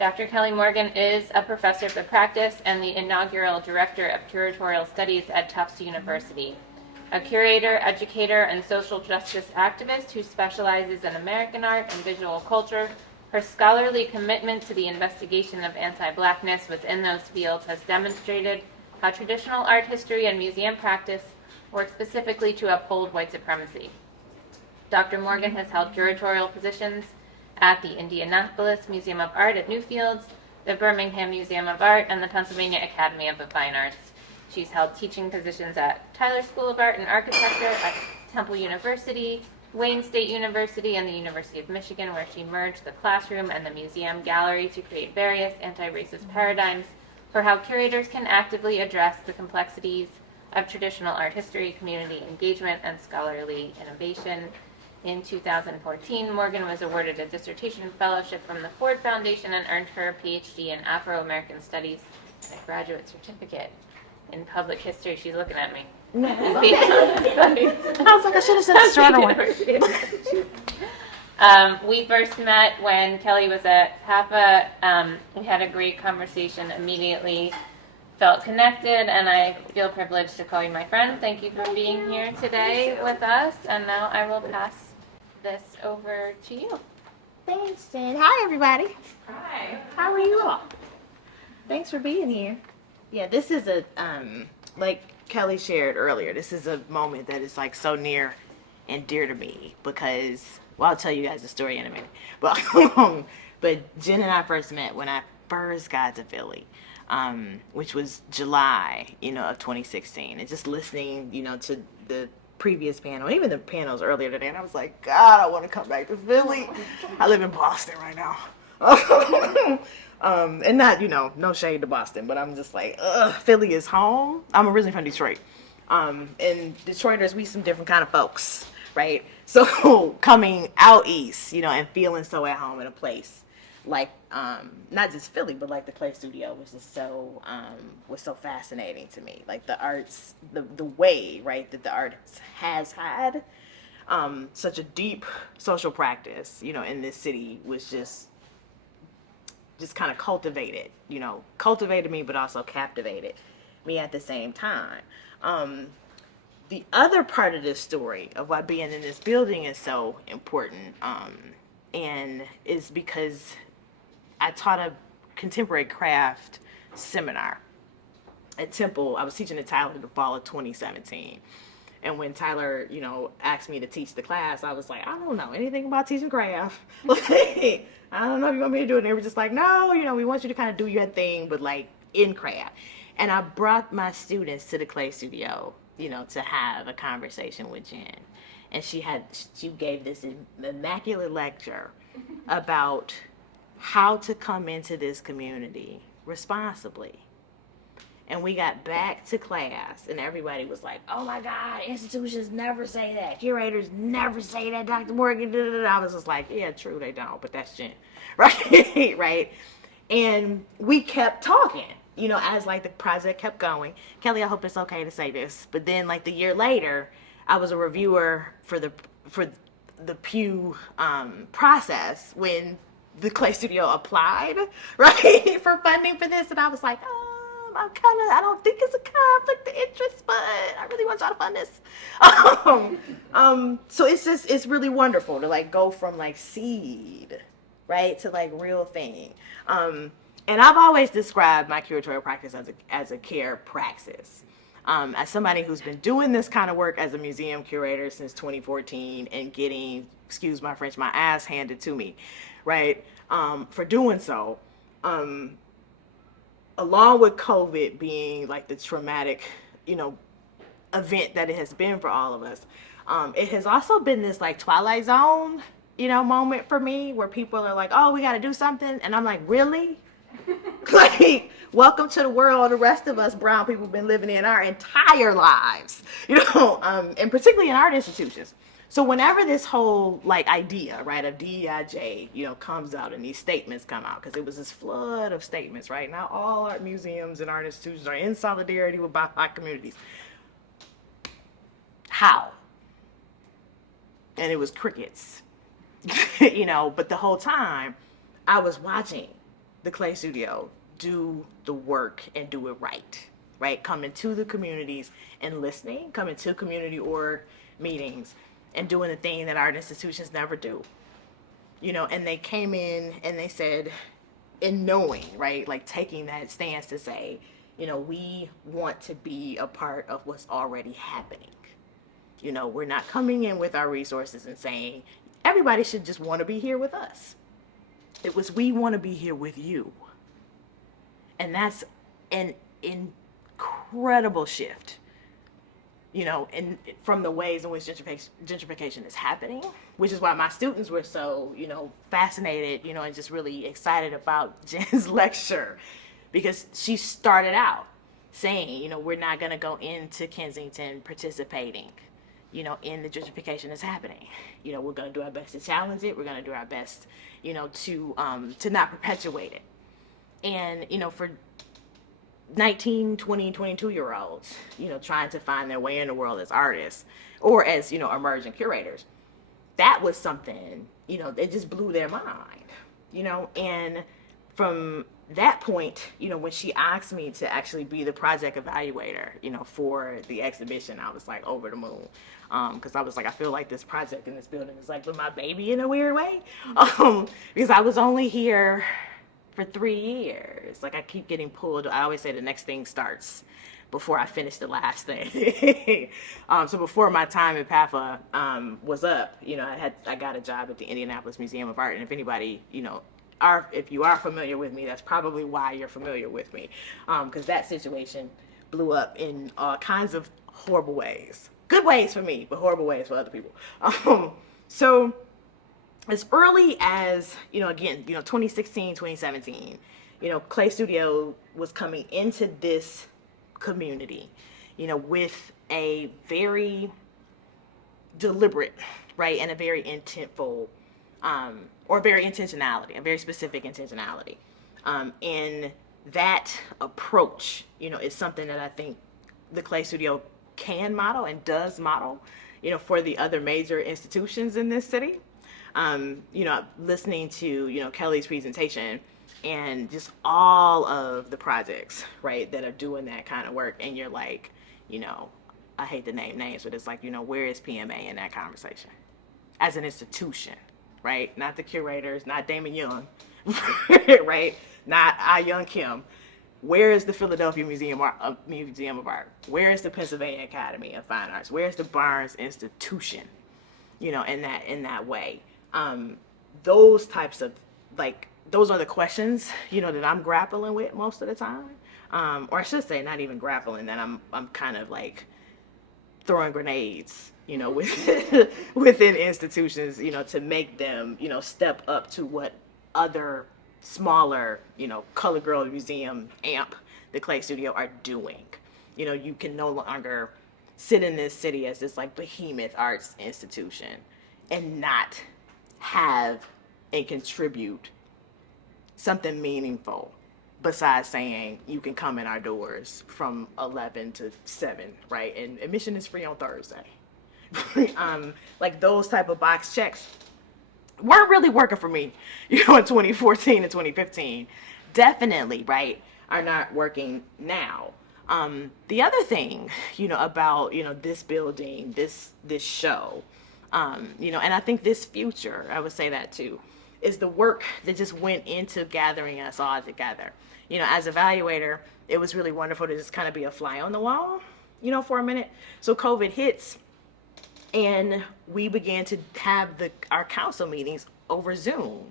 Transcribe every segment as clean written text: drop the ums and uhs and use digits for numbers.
Dr. Kelli Morgan is a professor of the practice and the inaugural director of curatorial studies at Tufts University. A curator, educator, and social justice activist who specializes in American art and visual culture, her scholarly commitment to the investigation of anti-Blackness within those fields has demonstrated how traditional art history and museum practice work specifically to uphold white supremacy. Dr. Morgan has held curatorial positions at the Indianapolis Museum of Art at Newfields, the Birmingham Museum of Art, and the Pennsylvania Academy of the Fine Arts. She's held teaching positions at Tyler School of Art and Architecture, at Temple University, Wayne State University, and the University of Michigan, where she merged the classroom and the museum gallery to create various anti-racist paradigms for how curators can actively address the complexities of traditional art history, community engagement, and scholarly innovation. In 2014, Morgan was awarded a dissertation fellowship from the Ford Foundation and earned her PhD in Afro-American Studies and a graduate certificate in public history. She's looking at me. I was like, I should have said the shorter one. We first met when Kelli was at PAPA. We had a great conversation immediately, felt connected, and I feel privileged to call you my friend. Thank you for being here today with us, and now I will pass this over to you. Thanks, Jen. Hi, everybody. Hi. How are you all? Thanks for being here. Yeah, this is a, like Kelli shared earlier, this is a moment that is like so near and dear to me because, well, I'll tell you guys the story in a minute. But Jen and I first met when I first got to Philly, which was July, of 2016. And just listening, to the previous panel, even the panels earlier today, and I was like, God, I want to come back to Philly. I live in Boston right now. And not, no shade to Boston, but I'm just like, Philly is home. I'm originally from Detroit. And Detroiters, we some different kind of folks, right? So coming out east, and feeling so at home in a place like, not just Philly, but like the Clay Studio, which is was so fascinating to me. Like the arts, the way, right, that the arts has had such a deep social practice, in this city was just kind of cultivated me, but also captivated me at the same time. The other part of this story of why being in this building is so important, and is because I taught a contemporary craft seminar at Temple. I was teaching at Tyler in the fall of 2017. And when Tyler, asked me to teach the class, I was like, I don't know anything about teaching craft. Like, I don't know if you want me to do it. And they were just like, no, we want you to kind of do your thing, but like in craft. And I brought my students to the Clay Studio, to have a conversation with Jen. And she gave this immaculate lecture about how to come into this community responsibly. And we got back to class, and everybody was like, oh my God, institutions never say that. Curators never say that, Dr. Morgan. I was just like, yeah, true, they don't, but that's Jen. Right? Right? And we kept talking, as like the project kept going. Kelli, I hope it's okay to say this, but then like the year later, I was a reviewer for the Pew process when the Clay Studio applied, right, for funding for this, and I was like, I don't think it's a conflict of interest, but I really want y'all to fund this. So it's really wonderful to like go from like seed, right, to like real thing. And I've always described my curatorial practice as a care praxis. As somebody who's been doing this kind of work as a museum curator since 2014 and getting, excuse my French, my ass handed to me, right, for doing so, along with COVID being like the traumatic, event that it has been for all of us, it has also been this like Twilight Zone, moment for me where people are like, oh, we got to do something. And I'm like, really? Like, welcome to the world the rest of us brown people have been living in our entire lives, and particularly in art institutions. So whenever this whole like idea, right, of DEIJ, comes out and these statements come out, because it was this flood of statements, right? Now all art museums and art institutions are in solidarity with BIPOC communities. How? And it was crickets, but the whole time I was watching the Clay Studio do the work and do it right? Coming to the communities and listening, coming to community org meetings and doing the thing that our institutions never do. And they came in and they said, in knowing, right, like taking that stance to say, we want to be a part of what's already happening. We're not coming in with our resources and saying everybody should just want to be here with us. It was, we want to be here with you. And that's an incredible shift, and from the ways in which gentrification is happening, which is why my students were so, fascinated, and just really excited about Jen's lecture, because she started out saying, we're not going to go into Kensington participating, in the gentrification that's happening. We're going to do our best to challenge it. We're going to do our best, to not perpetuate it. And, for 19, 20, 22-year-olds, trying to find their way in the world as artists or as, emerging curators, that was something, it just blew their mind, and from that point, when she asked me to actually be the project evaluator, for the exhibition, I was like over the moon. Because I was like, I feel like this project in this building is like my baby in a weird way. Because I was only here for 3 years. Like, I keep getting pulled. I always say the next thing starts before I finish the last thing. So before my time in PAFA was up, I got a job at the Indianapolis Museum of Art. And if anybody, if you are familiar with me, that's probably why you're familiar with me. Because that situation blew up in all kinds of horrible ways. Good ways for me, but horrible ways for other people. So as early as, again, 2016, 2017, Clay Studio was coming into this community, with a very deliberate, right, and a very intentful, or very intentionality, a very specific intentionality. And that approach, is something that I think the Clay Studio can model and does model, for the other major institutions in this city. Listening to, Kelli's presentation and just all of the projects, right, that are doing that kind of work. And you're like, I hate to name names, but it's like, where is PMA in that conversation as an institution, right? Not the curators, not Damon Young, right? Not Young Kim. Where is the Philadelphia Museum of Art? Where is the Pennsylvania Academy of Fine Arts? Where is the Barnes Institution? In that way. Those types of, those are the questions, that I'm grappling with most of the time. Or I should say, not even grappling, that I'm kind of like throwing grenades, within institutions, to make them, step up to what other smaller, Color Girl Museum, AMP, the Clay Studio are doing. You can no longer sit in this city as this like behemoth arts institution and not have and contribute something meaningful besides saying you can come in our doors from 11 to 7, right? And admission is free on Thursday. Like those type of box checks weren't really working for me, in 2014 and 2015. Definitely, right, are not working now. The other thing, about, this building, this show, and I think this future, I would say that too, is the work that just went into gathering us all together. As evaluator, it was really wonderful to just kind of be a fly on the wall, for a minute. So COVID hits, and we began to have our council meetings over Zoom.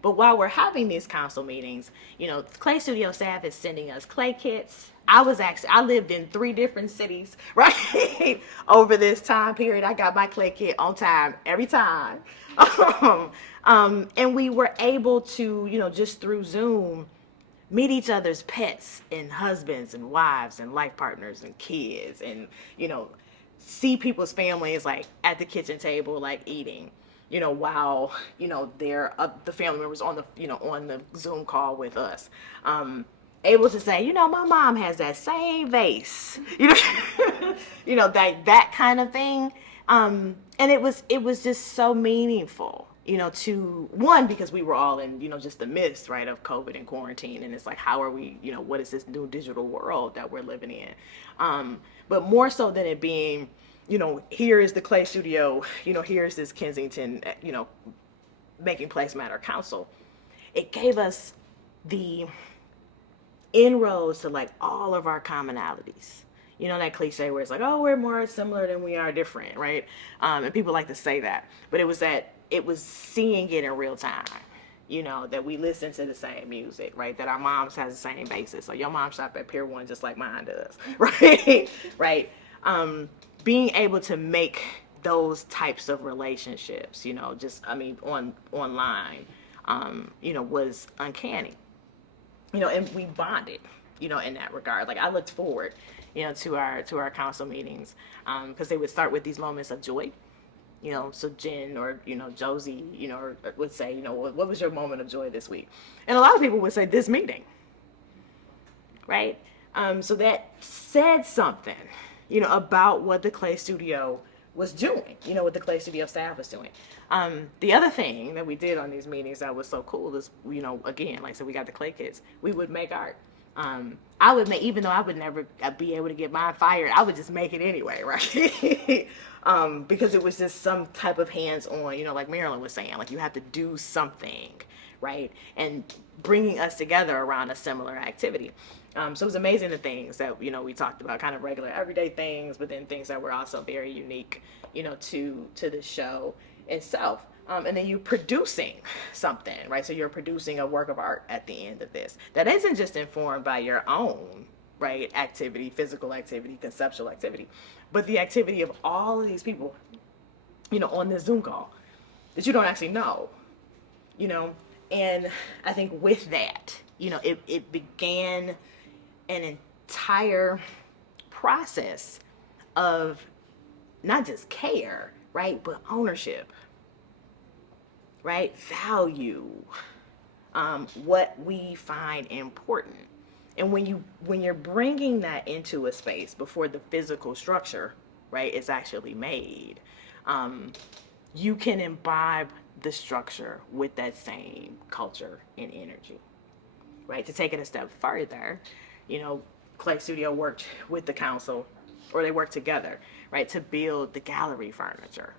But while we're having these council meetings, Clay Studio staff is sending us clay kits. I lived in 3 different cities, right? Over this time period, I got my clay kit on time every time. And we were able to, just through Zoom, meet each other's pets and husbands and wives and life partners and kids, and, see people's families like at the kitchen table, like eating, while, the family members on the, on the Zoom call with us. Able to say, my mom has that same vase, that kind of thing. And it was just so meaningful, to one, because we were all in, just the midst, right, of COVID and quarantine. And it's like, how are we, what is this new digital world that we're living in? But more so than it being, here is the Clay Studio, here's this Kensington, Making Place Matter Council. It gave us the inroads to like all of our commonalities. That cliche where it's like, oh, we're more similar than we are different, right? And people like to say that, but it was seeing it in real time. That we listen to the same music, right? That our moms has the same basis. So your mom shop at Pier 1 just like mine does, right? Right. Being able to make those types of relationships, online, was uncanny, and we bonded, in that regard. Like I looked forward, to our council meetings, because they would start with these moments of joy. So Jen or, Josie, would say, what was your moment of joy this week? And a lot of people would say this meeting, right? So that said something, about what the Clay Studio was doing, what the Clay Studio staff was doing. The other thing that we did on these meetings that was so cool is, again, like I said, we got the Clay kids, we would make art. I would make, even though I would never be able to get mine fired, I would just make it anyway, right? Because it was just some type of hands-on, like Marilyn was saying, like you have to do something, right? And bringing us together around a similar activity. So it was amazing the things that, we talked about, kind of regular everyday things, but then things that were also very unique, to the show itself. And then you're producing something, right? So you're producing a work of art at the end of this that isn't just informed by your own, right, activity, physical activity, conceptual activity, but the activity of all of these people, on this Zoom call that you don't actually know, and I think with that, it began an entire process of not just care, right, but ownership, right? Value, what we find important. And when you're bringing that into a space before the physical structure, right, is actually made, you can imbibe the structure with that same culture and energy, right? To take it a step further, Clay Studio worked with the council, or they worked together, right, to build the gallery furniture.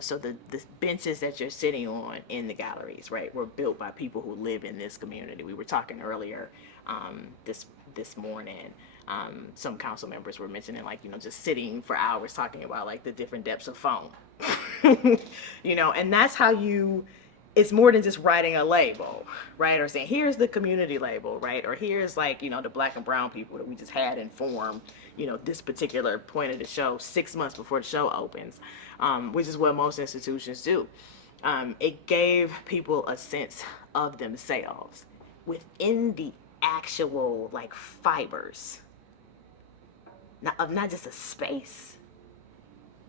So the benches that you're sitting on in the galleries, right, were built by people who live in this community. We were talking earlier this morning. Some council members were mentioning, like, just sitting for hours talking about, like, the different depths of foam. And that's how it's more than just writing a label, right, or saying, here's the community label, right, or here's, like, the black and brown people that we just had informed, this particular point of the show 6 months before the show opens, which is what most institutions do. It gave people a sense of themselves within the actual, like, fibers, not just a space,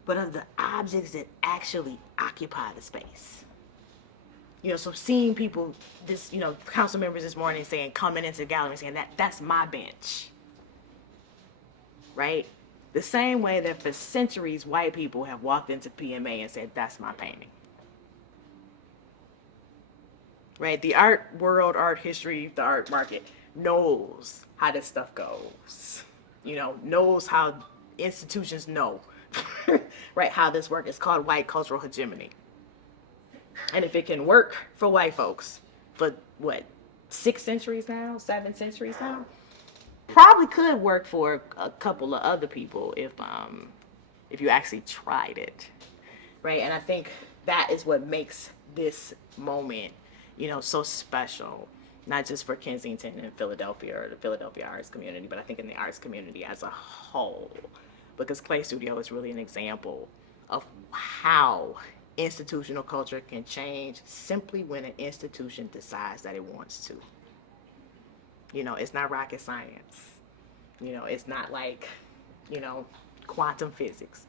but of the objects that actually occupy the space. So seeing people, council members this morning saying, coming into the gallery saying that's my bench, right? The same way that for centuries, white people have walked into PMA and said, that's my painting. Right? The art world, art history, the art market knows how this stuff goes. Knows how institutions know, right, how this works. It's called white cultural hegemony. And if it can work for white folks for, 6 centuries now, 7 centuries now, probably could work for a couple of other people if you actually tried it, right? And I think that is what makes this moment, so special, not just for Kensington and Philadelphia or the Philadelphia arts community, but I think in the arts community as a whole, because Clay Studio is really an example of how institutional culture can change simply when an institution decides that it wants to. It's not rocket science. It's not like, quantum physics.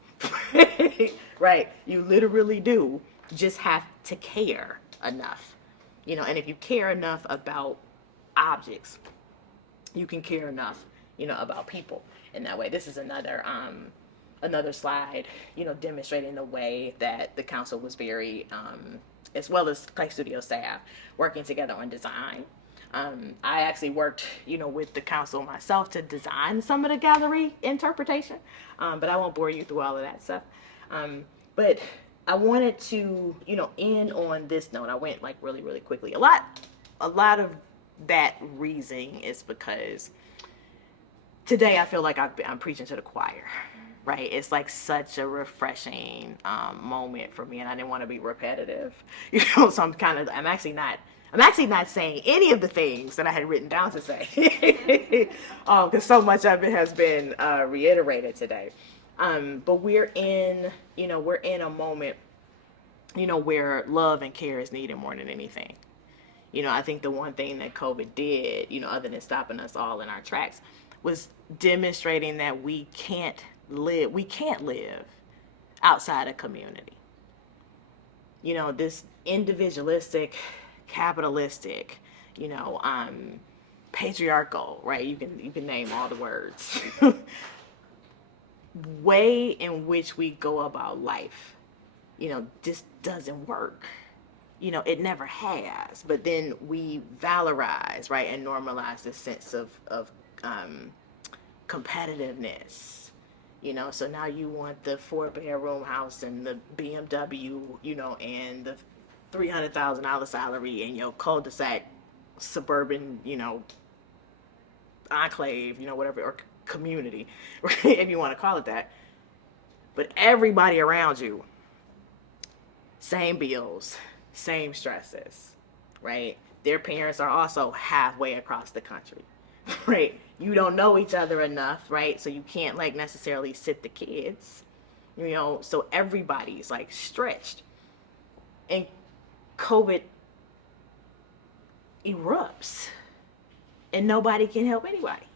Right? You literally do just have to care enough. And if you care enough about objects, you can care enough, about people in that way. This is another slide, demonstrating the way that the council was very as well as Clay Studio staff working together on design. I actually worked, with the council myself to design some of the gallery interpretation, but I won't bore you through all of that stuff. But I wanted to, end on this note. I went like really, really quickly. A lot of that reasoning is because today I feel like I'm preaching to the choir, right? It's like such a refreshing moment for me, and I didn't want to be repetitive, So I'm actually not saying any of the things that I had written down to say, because so much of it has been reiterated today. But we're in a moment, where love and care is needed more than anything. I think the one thing that COVID did, other than stopping us all in our tracks, was demonstrating that we can't live outside a community. This individualistic, capitalistic, patriarchal, right? You can name all the words. Way in which we go about life, just doesn't work. It never has. But then we valorize, right, and normalize this sense of competitiveness. So now you want the 4-bedroom house and the BMW, and the $300,000 salary in your cul-de-sac suburban, enclave, whatever, or community, right? If you want to call it that. But everybody around you, same bills, same stresses, right? Their parents are also halfway across the country, right? You don't know each other enough, right? So you can't like necessarily sit the kids, so everybody's like stretched. And COVID erupts and nobody can help anybody.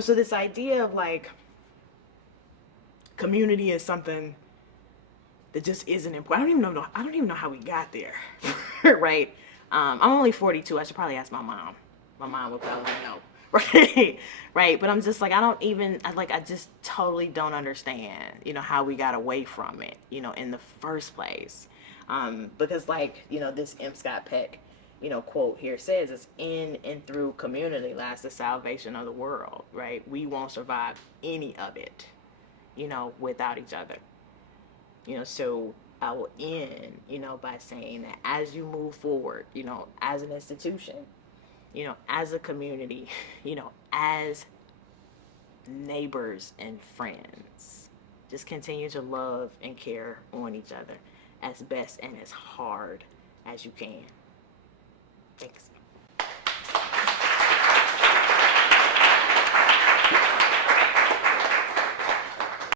So this idea of like community is something that just isn't important. I don't even know how we got there, right? I'm only 42. I should probably ask my mom. My mom would probably know, right? Right. But I'm just like, I just totally don't understand, how we got away from it, in the first place. Because like, this M. Scott Peck, quote here says, it's in and through community lies the salvation of the world, right? We won't survive any of it, without each other. So I will end, by saying that as you move forward, as an institution, as a community, as neighbors and friends, just continue to love and care on each other as best and as hard as you can. Thanks.